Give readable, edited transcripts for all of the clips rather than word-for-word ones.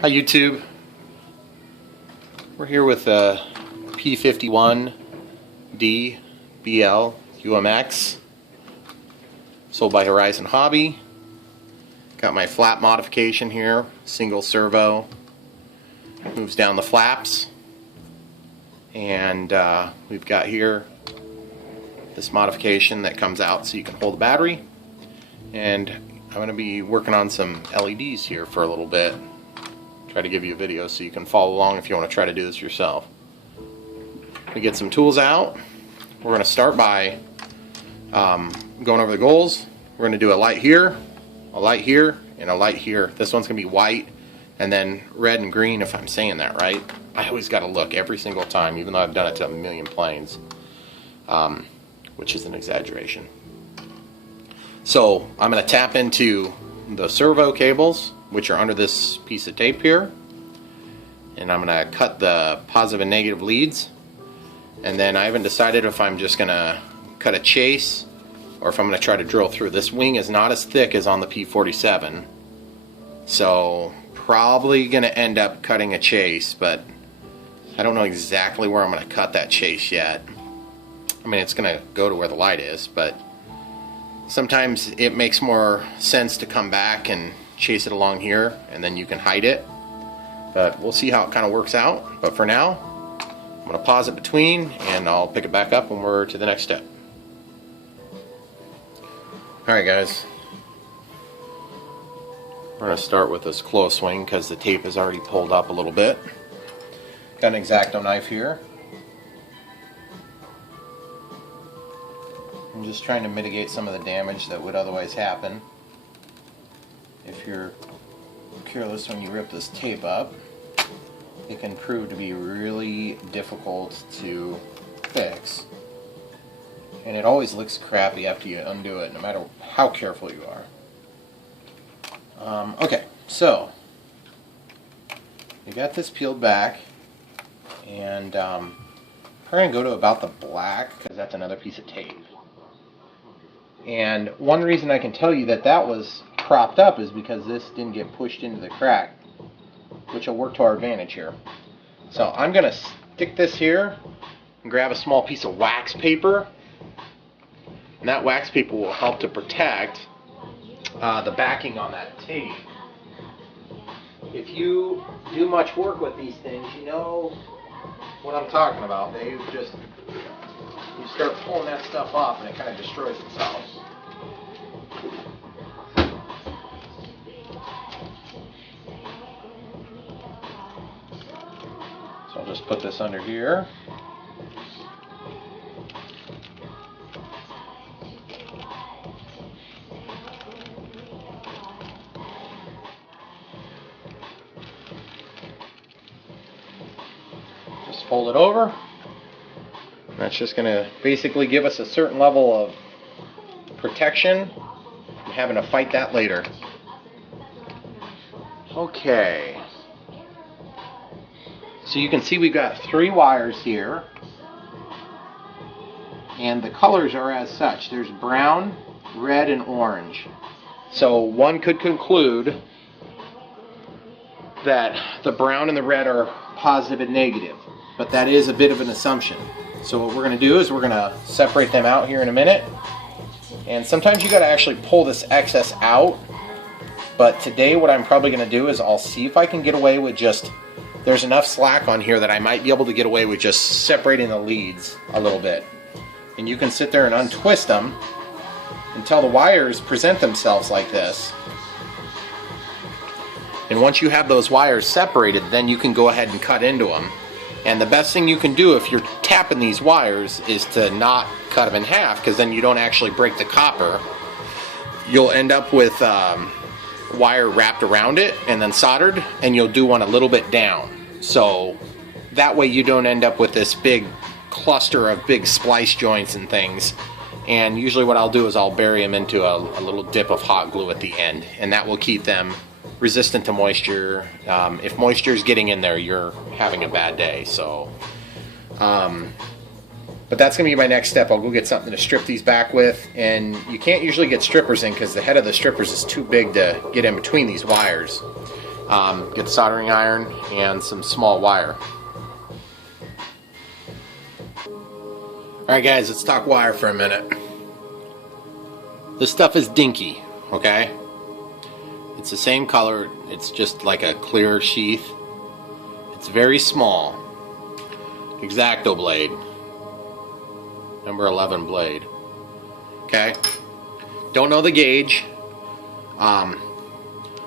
Hi YouTube. We're here with a P-51D BL UMX, sold by Horizon Hobby. Got my flap modification here, single servo, moves down the flaps, and we've got here this modification that comes out so you can hold the battery. And I'm going to be working on some LEDs here for a little bit. Try to give you a video so you can follow along if you want to try to do this yourself. We get some tools out. We're going to start by going over the goals. We're going to do a light here, a light here, and a light here. This one's going to be white, and then red and green, if I'm saying that right. I always got to look every single time, even though I've done it to a million planes, which is an exaggeration. So I'm going to tap into the servo cables, which are under this piece of tape here, and I'm going to cut the positive and negative leads. And then I haven't decided if I'm just going to cut a chase or if I'm going to try to drill through. This wing is not as thick as on the P-47, so probably going to end up cutting a chase, but I don't know exactly where I'm going to cut that chase yet. I mean, it's going to go to where the light is, but sometimes it makes more sense to come back and chase it along here, and then you can hide it. But we'll see how it kind of works out. But for now, I'm going to pause it between, and I'll pick it back up when we're to the next step. Alright guys, we're going to start with this close swing because the tape is already pulled up a little bit. Got an X-Acto knife here. I'm just trying to mitigate some of the damage that would otherwise happen if you're careless when you rip this tape up. It can prove to be really difficult to fix, and it always looks crappy after you undo it, no matter how careful you are. Okay, so you got this peeled back, and we're going to go to about the black because that's another piece of tape. And one reason I can tell you that that was propped up is because this didn't get pushed into the crack, which will work to our advantage here. So I'm going to stick this here and grab a small piece of wax paper, and that wax paper will help to protect the backing on that tape. If you do much work with these things, you know what I'm talking about. They just, you start pulling that stuff off and it kind of destroys itself. So I'll just put this under here. Just fold it over. That's just going to basically give us a certain level of protection and having to fight that later. Okay. So you can see we've got 3 wires here, and the colors are as such. There's brown, red, and orange. So one could conclude that the brown and the red are positive and negative, but that is a bit of an assumption. So what we're going to do is we're going to separate them out here in a minute. And sometimes you got to actually pull this excess out. But today what I'm probably going to do is I'll see if I can get away with just, there's enough slack on here that I might be able to get away with just separating the leads a little bit. And you can sit there and untwist them until the wires present themselves like this. And once you have those wires separated, then you can go ahead and cut into them. And the best thing you can do if you're tapping these wires is to not cut them in half, because then you don't actually break the copper. You'll end up with wire wrapped around it and then soldered, and you'll do one a little bit down. So that way you don't end up with this big cluster of big splice joints and things. And usually what I'll do is I'll bury them into a little dip of hot glue at the end, and that will keep them resistant to moisture. If moisture is getting in there, you're having a bad day. So But that's going to be my next step. I'll go get something to strip these back with, and you can't usually get strippers in because the head of the strippers is too big to get in between these wires. Get the soldering iron and some small wire. Alright guys, let's talk wire for a minute. This stuff is dinky, okay? It's the same color, it's just like a clear sheath. It's very small. X-Acto blade. Number 11 blade. Okay? Don't know the gauge.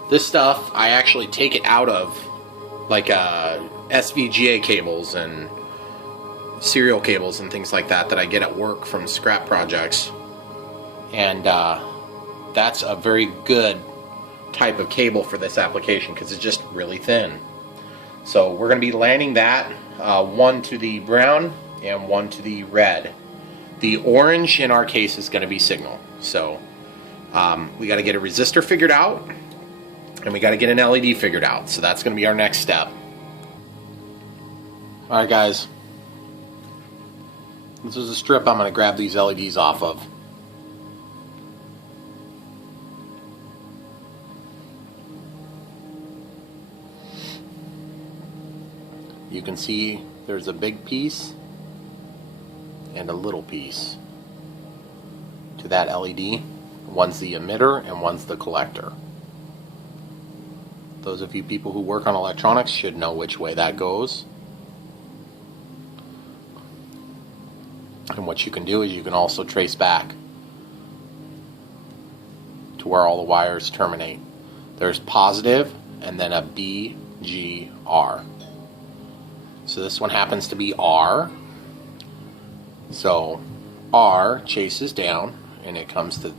This stuff, I actually take it out of like SVGA cables and serial cables and things like that I get at work from scrap projects. And that's a very good type of cable for this application because it's just really thin. So we're going to be landing that one to the brown and one to the red. The orange in our case is going to be signal. So we got to get a resistor figured out and we got to get an LED figured out. So that's going to be our next step. Alright guys, this is a strip I'm going to grab these LEDs off of. You can see there's a big piece and a little piece to that LED. One's the emitter and one's the collector. Those of you people who work on electronics should know which way that goes. And what you can do is you can also trace back to where all the wires terminate. There's positive and then a B, G, R. So this one happens to be R. So R chases down and it comes to,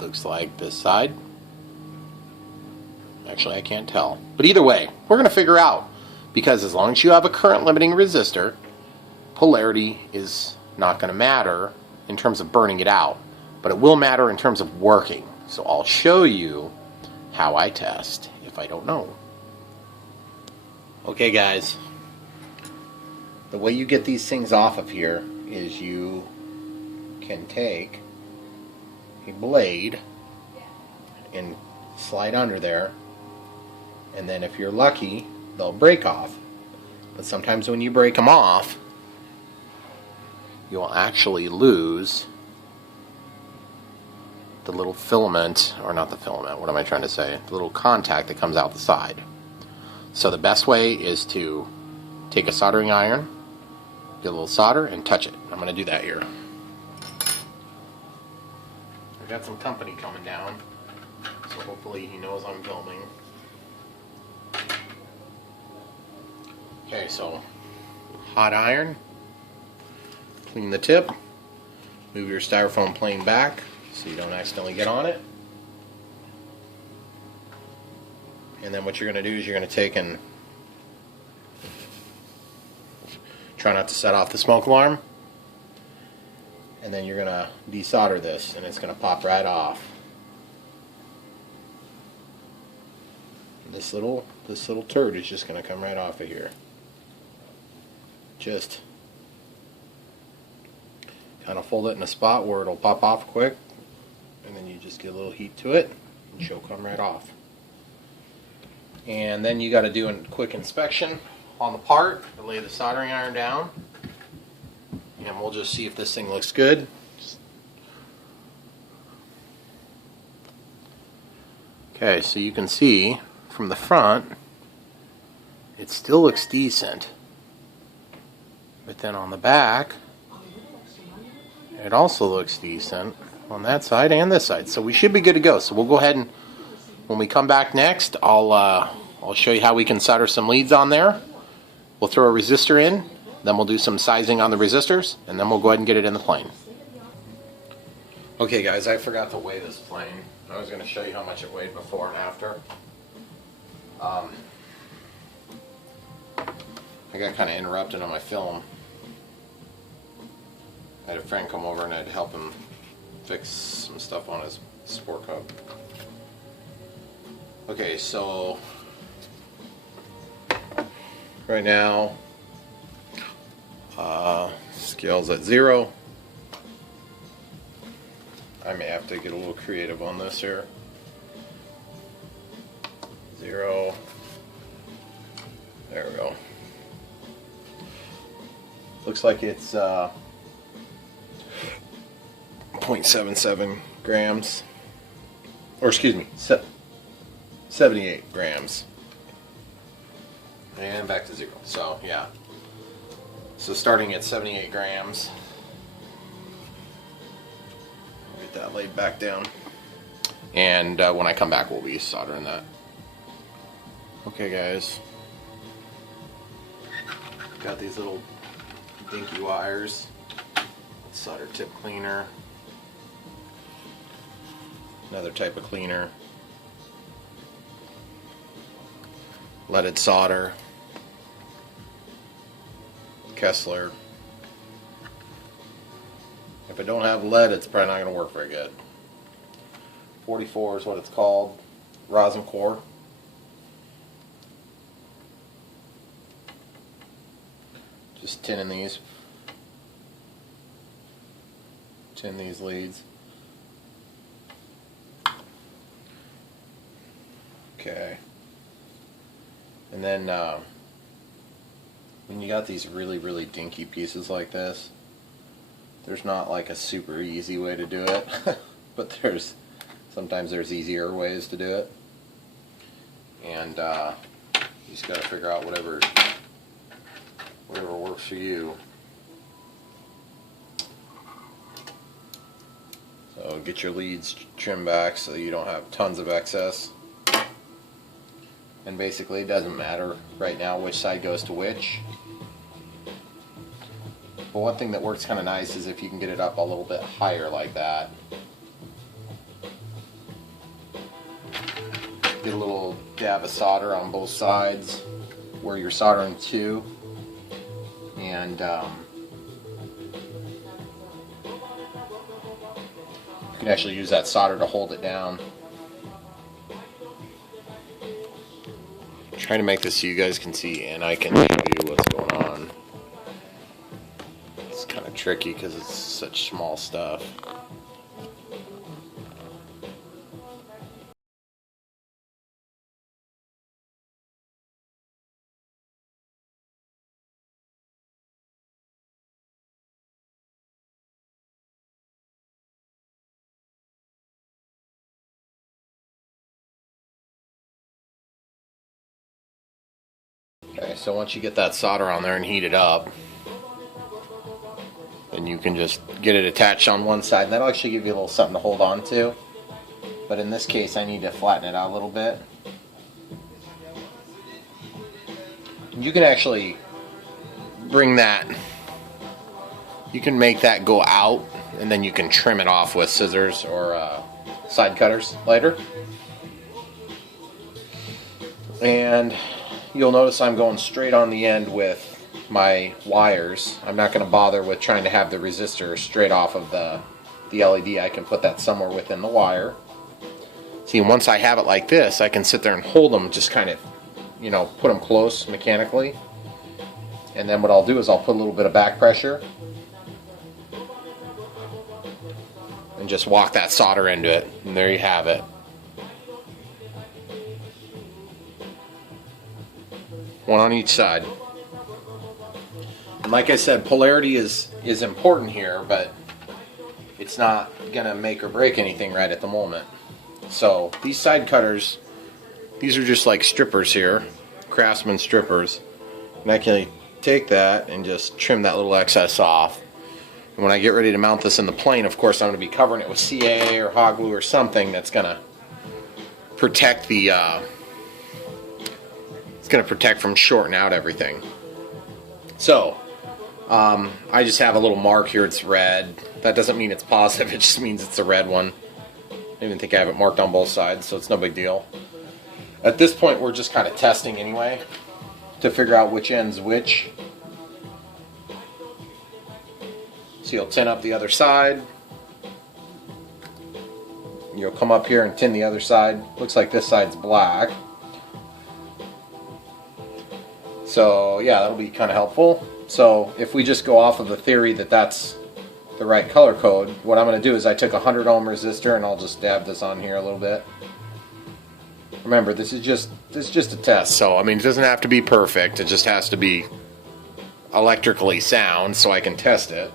looks like this side. Actually, I can't tell. But either way, we're going to figure out, because as long as you have a current limiting resistor, polarity is not going to matter in terms of burning it out, but it will matter in terms of working. So I'll show you how I test if I don't know. Okay guys, the way you get these things off of here is you can take a blade and slide under there, and then if you're lucky they'll break off. But sometimes when you break them off, you'll actually lose the little filament, or not the filament, what am I trying to say? The little contact that comes out the side. So the best way is to take a soldering iron, get a little solder, and touch it. I'm going to do that here. I've got some company coming down, so hopefully he knows I'm filming. Okay, so hot iron. Clean the tip, move your styrofoam plane back so you don't accidentally get on it. And then what you're going to do is you're going to take and try not to set off the smoke alarm. And then you're going to desolder this and it's going to pop right off. This little turd is just going to come right off of here. Just kind of fold it in a spot where it'll pop off quick, and then you just get a little heat to it and she'll come right off. And then you got to do a quick inspection on the part and lay the soldering iron down, and we'll just see if this thing looks good. Okay, so you can see from the front it still looks decent, but then on the back it also looks decent on that side and this side. So we should be good to go. So we'll go ahead and when we come back next, I'll show you how we can solder some leads on there. We'll throw a resistor in, then we'll do some sizing on the resistors, and then we'll go ahead and get it in the plane. Okay guys, I forgot to weigh this plane. I was going to show you how much it weighed before and after. I got kind of interrupted on my film. I had a friend come over and I'd help him fix some stuff on his sport hub. Okay, so right now scale's at 0. I may have to get a little creative on this here. 0. Looks like it's 0.77 grams, or excuse me, 78 grams. And back to 0. So yeah. So starting at 78 grams. Get that laid back down. And when I come back, we'll be soldering that. Okay, guys. Got these little dinky wires. Solder tip cleaner. Another type of cleaner. Leaded solder. Kessler. If I don't have lead, it's probably not going to work very good. 44 is what it's called. Rosin core. Just tinning these. Tin these leads. Okay. And then when you got these really dinky pieces like this, there's not like a super easy way to do it, but sometimes there's easier ways to do it, and you just got to figure out whatever works for you. So get your leads trimmed back so you don't have tons of excess. And basically it doesn't matter right now which side goes to which. But one thing that works kind of nice is if you can get it up a little bit higher like that. Get a little dab of solder on both sides where you're soldering to. And you can actually use that solder to hold it down. I'm trying to make this so you guys can see and I can show you what's going on. It's kind of tricky because it's such small stuff. Okay, so once you get that solder on there and heat it up, then you can just get it attached on one side, and that'll actually give you a little something to hold on to. But in this case, I need to flatten it out a little bit. You can actually bring that, you can make that go out, and then you can trim it off with scissors or side cutters later. And you'll notice I'm going straight on the end with my wires. I'm not going to bother with trying to have the resistor straight off of the LED. I can put that somewhere within the wire. See, once I have it like this, I can sit there and hold them, just kind of, you know, put them close mechanically. And then what I'll do is I'll put a little bit of back pressure and just walk that solder into it. And there you have it. One on each side. And like I said, polarity is important here, but it's not gonna make or break anything right at the moment. So these side cutters, these are just like strippers here, Craftsman strippers, and I can take that and just trim that little excess off. And when I get ready to mount this in the plane, of course I'm going to be covering it with CA or hot glue or something that's going to protect the it's going to protect from shorting out everything. So I just have a little mark here. It's red. That doesn't mean it's positive, it just means it's a red one. I even think I have it marked on both sides, so it's no big deal. At this point we're just kind of testing anyway to figure out which end's which. So you'll tin up the other side. You'll come up here and tin the other side. Looks like this side's black. So yeah, that'll be kind of helpful. So if we just go off of the theory that that's the right color code, what I'm going to do is I took a 100 ohm resistor and I'll just dab this on here a little bit. Remember, this is just a test, so I mean it doesn't have to be perfect, it just has to be electrically sound so I can test it.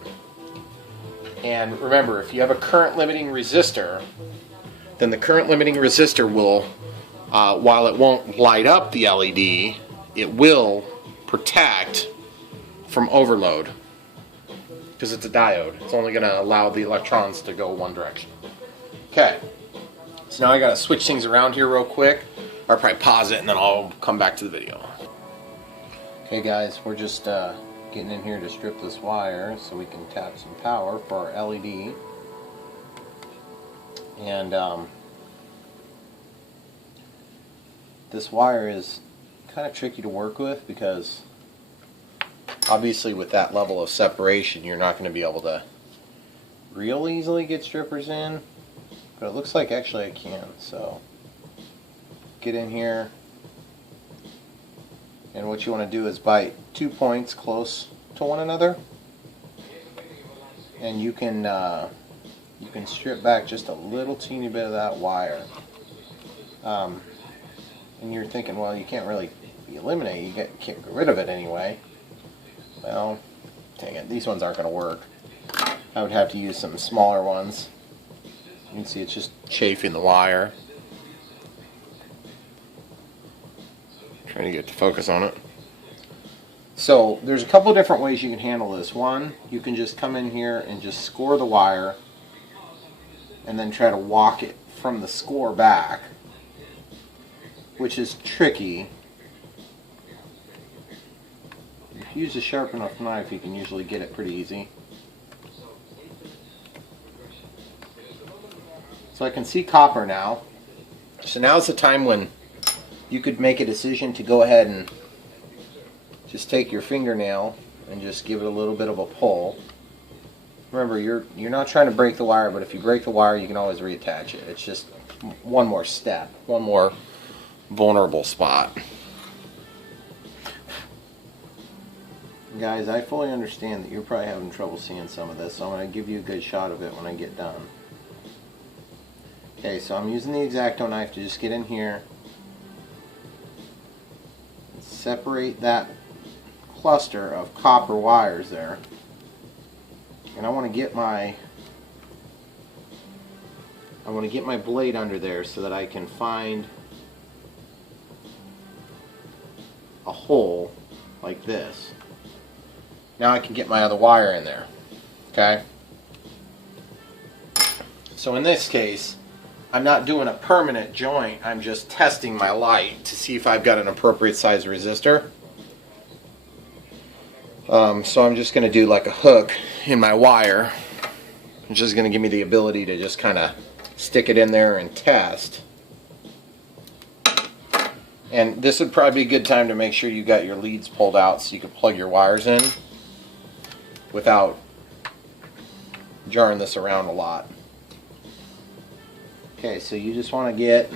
And remember, if you have a current limiting resistor, then the current limiting resistor will, while it won't light up the LED, it will protect from overload because it's a diode. It's only going to allow the electrons to go one direction. Okay, so now I got to switch things around here real quick. Or probably pause it and then I'll come back to the video. Okay guys, we're just getting in here to strip this wire so we can tap some power for our LED. And this wire is kind of tricky to work with because obviously with that level of separation you're not going to be able to real easily get strippers in, but it looks like actually I can. So get in here, and what you want to do is bite 2 points close to one another, and you can strip back just a little teeny bit of that wire. And you're thinking, well, you can't really eliminate, you can't get rid of it anyway. Well, dang it, these ones aren't going to work. I would have to use some smaller ones. You can see it's just chafing the wire. Trying to get to focus on it. So there's a couple of different ways you can handle this. One, you can just come in here and just score the wire and then try to walk it from the score back, which is tricky. If you use a sharp enough knife, you can usually get it pretty easy. So I can see copper now. So now's the time when you could make a decision to go ahead and just take your fingernail and just give it a little bit of a pull. Remember, you're not trying to break the wire, but if you break the wire, you can always reattach it. It's just one more step, one more vulnerable spot. Guys, I fully understand that you're probably having trouble seeing some of this, so I'm going to give you a good shot of it when I get done. Okay, so I'm using the X-Acto knife to just get in here, separate that cluster of copper wires there, and I want to get my blade under there so that I can find a hole like this. Now I can get my other wire in there. Okay, so in this case I'm not doing a permanent joint, I'm just testing my light to see if I've got an appropriate size resistor. So I'm just going to do like a hook in my wire, which is going to give me the ability to just kind of stick it in there and test. And this would probably be a good time to make sure you got your leads pulled out so you can plug your wires in without jarring this around a lot. Okay, so you just want to get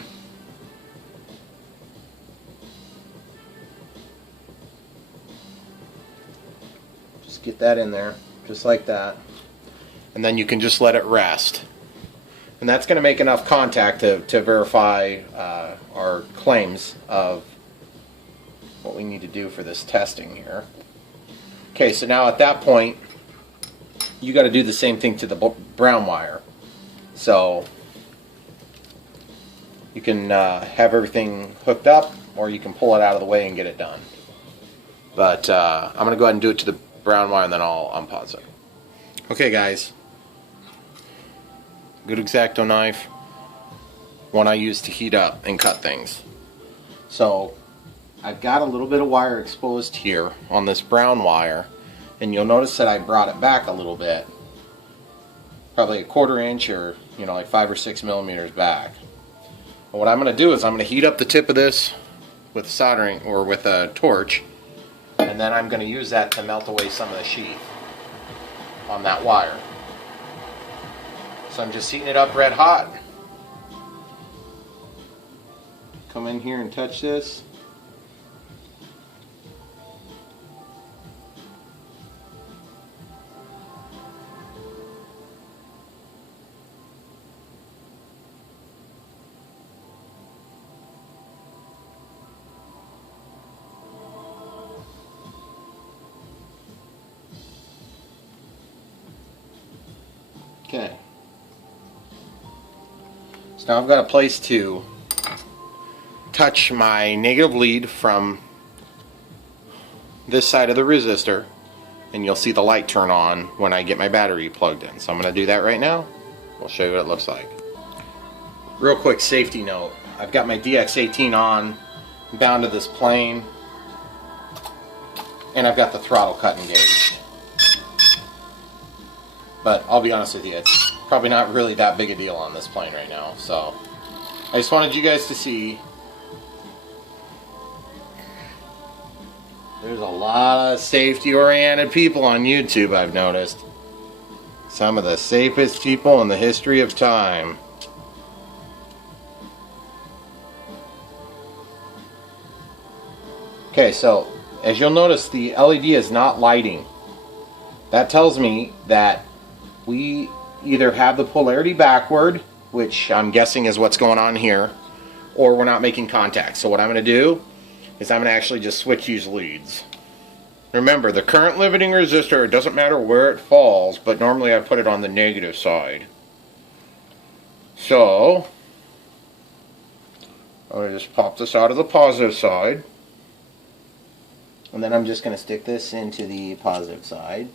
that in there, just like that. And then you can just let it rest. And that's going to make enough contact to verify our claims of what we need to do for this testing here. Okay, so now at that point, you got to do the same thing to the brown wire. So you can have everything hooked up, or you can pull it out of the way and get it done. But I'm going to go ahead and do it to the brown wire and then I'll unpause it. Okay guys, good X-Acto knife, one I use to heat up and cut things. So I've got a little bit of wire exposed here on this brown wire, and you'll notice that I brought it back a little bit, probably a 1/4 inch or like 5 or 6 millimeters back. And what I'm going to do is I'm going to heat up the tip of this with soldering or with a torch, and then I'm going to use that to melt away some of the sheath on that wire. So I'm just heating it up red hot. Come in here and touch this. Okay. So now I've got a place to touch my negative lead from this side of the resistor, and you'll see the light turn on when I get my battery plugged in. So I'm going to do that right now. We'll show you what it looks like. Real quick safety note, I've got my DX18 on, bound to this plane, and I've got the throttle cut engaged. But I'll be honest with you, it's probably not really that big a deal on this plane right now. So I just wanted you guys to see. There's a lot of safety-oriented people on YouTube, I've noticed. Some of the safest people in the history of time. Okay, so as you'll notice, the LED is not lighting. That tells me that we either have the polarity backward, which I'm guessing is what's going on here, or we're not making contact. So what I'm going to do is I'm going to actually just switch these leads. Remember, the current limiting resistor, it doesn't matter where it falls, but normally I put it on the negative side. So I'm going to just pop this out of the positive side, and then I'm just going to stick this into the positive side.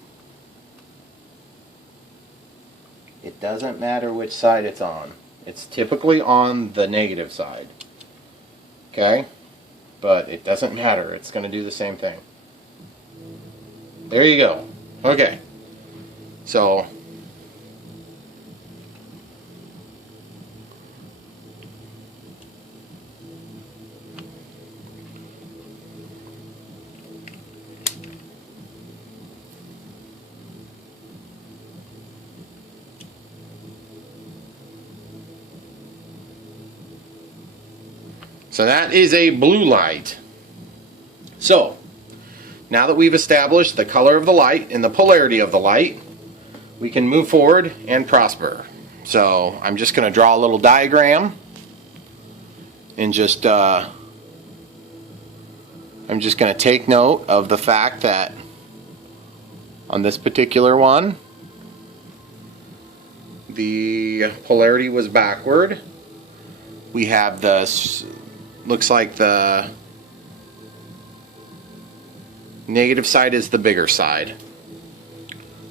It doesn't matter which side it's on. It's typically on the negative side. Okay? But it doesn't matter. It's going to do the same thing. There you go. Okay. So that is a blue light. So, now that we've established the color of the light and the polarity of the light, we can move forward and prosper. So, I'm just going to draw a little diagram and just I'm just going to take note of the fact that on this particular one, the polarity was backward. We have the, looks like the negative side is the bigger side.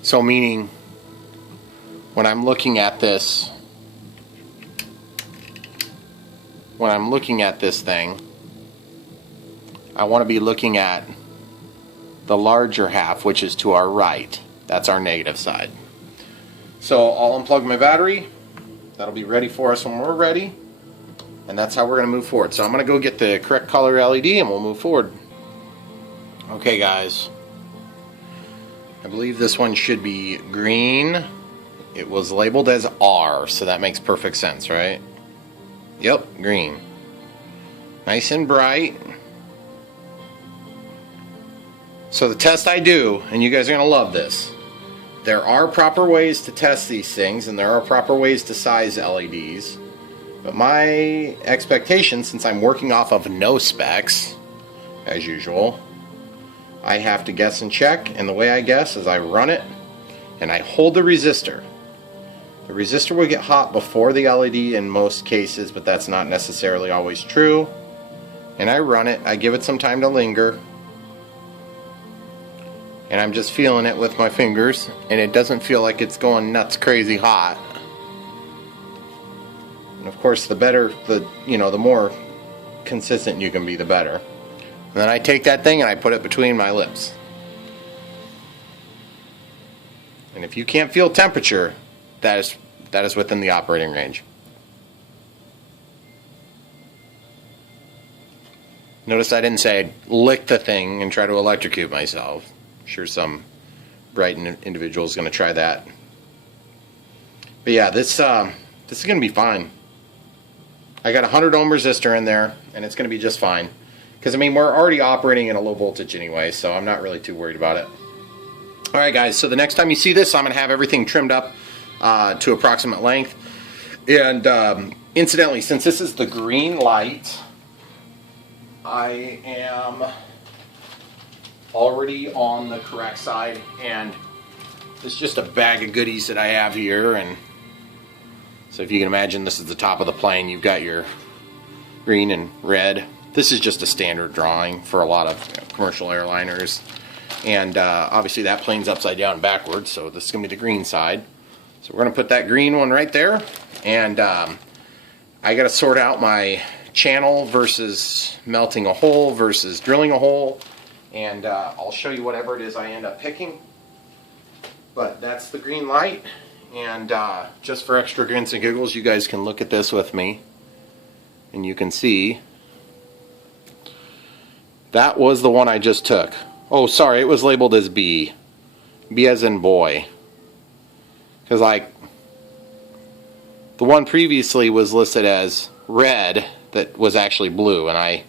So meaning when I'm looking at this, thing, I want to be looking at the larger half, which is to our right. That's our negative side. So I'll unplug my battery. That'll be ready for us when we're ready. And that's how we're going to move forward. So I'm going to go get the correct color LED and we'll move forward. Okay guys, I believe this one should be green. It was labeled as R, so that makes perfect sense, right? Yep, green. Nice and bright. So the test I do, and you guys are going to love this, there are proper ways to test these things and there are proper ways to size LEDs. But my expectation, since I'm working off of no specs, as usual, I have to guess and check, and the way I guess is I run it and I hold the resistor. The resistor will get hot before the LED in most cases, but that's not necessarily always true. And I run it, I give it some time to linger, and I'm just feeling it with my fingers, and it doesn't feel like it's going nuts crazy hot. And of course, the better, the more consistent you can be, the better. And then I take that thing and I put it between my lips. And if you can't feel temperature, that is within the operating range. Notice I didn't say lick the thing and try to electrocute myself. I'm sure some bright individual is going to try that. But yeah, this is going to be fine. I got a 100 ohm resistor in there, and it's going to be just fine. Because, I mean, we're already operating in a low voltage anyway, so I'm not really too worried about it. Alright guys, so the next time you see this, I'm going to have everything trimmed up to approximate length. And incidentally, since this is the green light, I am already on the correct side. And It's just a bag of goodies that I have here, and so if you can imagine, this is the top of the plane. You've got your green and red. This is just a standard drawing for a lot of commercial airliners, and obviously that plane's upside down and backwards, so this is going to be the green side. So we're going to put that green one right there, and I got to sort out my channel versus melting a hole versus drilling a hole, and I'll show you whatever it is I end up picking. But that's the green light, and just for extra grins and giggles, you guys can look at this with me, and you can see that was the one I just took. Oh, sorry, it was labeled as B. B as in boy. Because, like, the one previously was listed as red that was actually blue, and I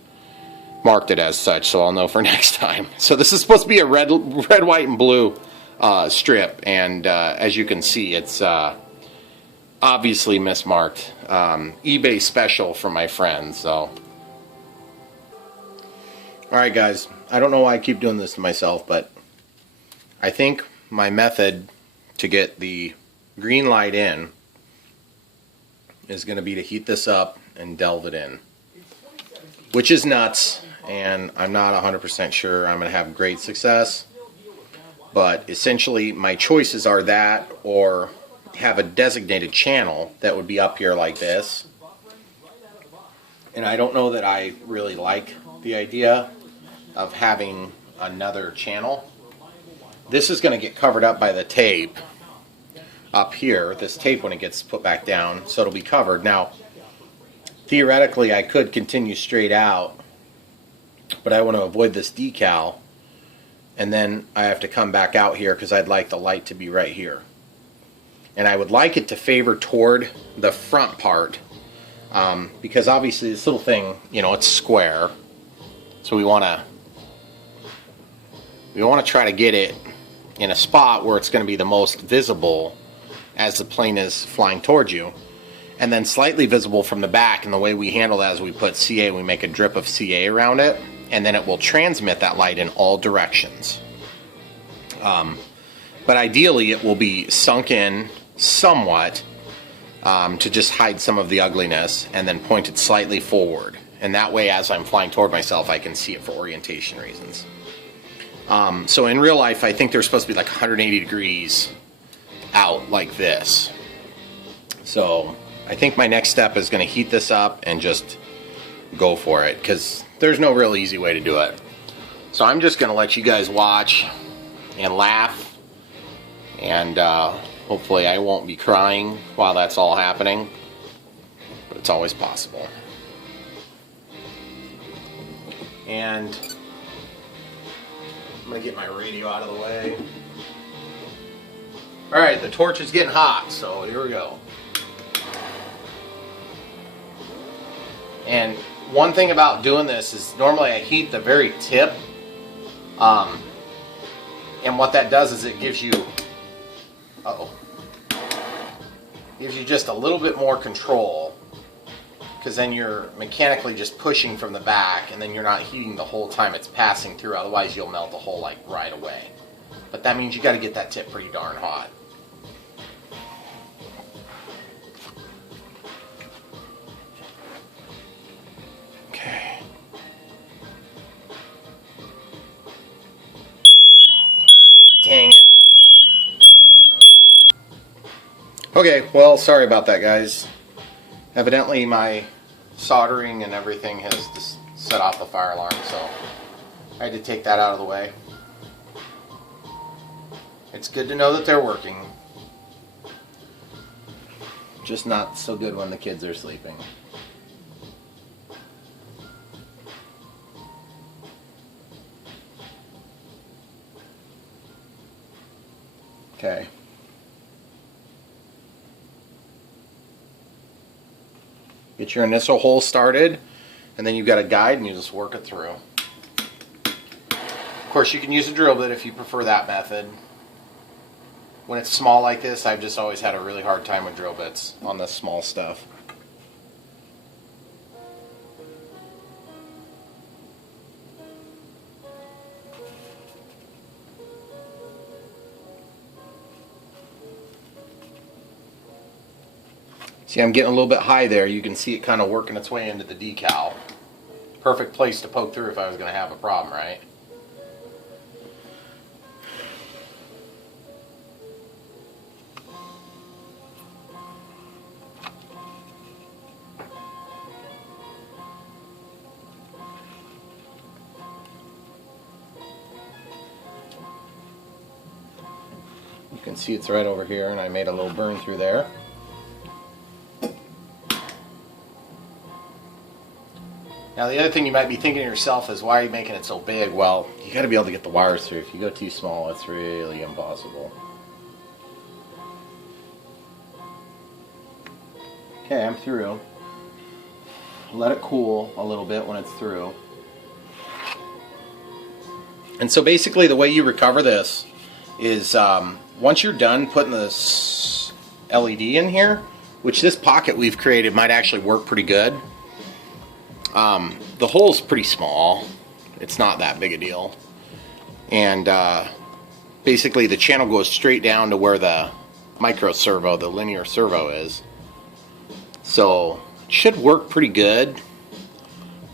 marked it as such, so I'll know for next time. So this is supposed to be a red, white, and blue strip, and as you can see, it's obviously mismarked. eBay special from my friend. So, alright guys, I don't know why I keep doing this to myself, but I think my method to get the green light in is going to be to heat this up and delve it in, which is nuts, and I'm not 100% sure I'm going to have great success. But essentially my choices are that, or have a designated channel that would be up here like this. And I don't know that I really like the idea of having another channel. This is going to get covered up by the tape up here, this tape when it gets put back down, so it'll be covered. Now, theoretically I could continue straight out, but I want to avoid this decal. And then I have to come back out here because I'd like the light to be right here. And I would like it to favor toward the front part, because obviously this little thing, you know, it's square. So we want to try to get it in a spot where it's going to be the most visible as the plane is flying towards you. And then slightly visible from the back, and the way we handle that is we put CA, we make a drip of CA around it, and then it will transmit that light in all directions. But ideally it will be sunk in somewhat to just hide some of the ugliness, and then pointed slightly forward. And that way, as I'm flying toward myself, I can see it for orientation reasons. So in real life, I think they're supposed to be like 180 degrees out like this. So I think my next step is going to heat this up and just go for it, because there's no real easy way to do it. So I'm just going to let you guys watch and laugh, and hopefully I won't be crying while that's all happening, but it's always possible. And I'm going to get my radio out of the way. Alright, the torch is getting hot, so here we go. And one thing about doing this is normally I heat the very tip, and what that does is it gives you, gives you just a little bit more control, because then you're mechanically just pushing from the back, and then you're not heating the whole time it's passing through. Otherwise you'll melt the hole like right away. But that means you got to get that tip pretty darn hot. Okay. Dang it. Okay, well, sorry about that, guys. Evidently my soldering and everything has just set off the fire alarm, so I had to take that out of the way. It's good to know that they're working. Just not so good when the kids are sleeping. Okay. Get your initial hole started, and then you've got a guide and you just work it through. Of course, you can use a drill bit if you prefer that method. When it's small like this, I've just always had a really hard time with drill bits on this small stuff. See, I'm getting a little bit high there. You can see it kind of working its way into the decal. Perfect place to poke through if I was going to have a problem, right? You can see it's right over here, and I made a little burn through there. Now the other thing you might be thinking to yourself is, why are you making it so big? Well, you got to be able to get the wires through. If you go too small, it's really impossible. Okay, I'm through. Let it cool a little bit when it's through. And so basically the way you recover this is once you're done putting this LED in here, which this pocket we've created might actually work pretty good. The hole's pretty small. It's not that big a deal. And basically the channel goes straight down to where the micro servo, the linear servo is. So it should work pretty good.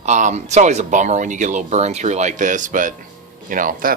It's always a bummer when you get a little burn through like this, but you know, that's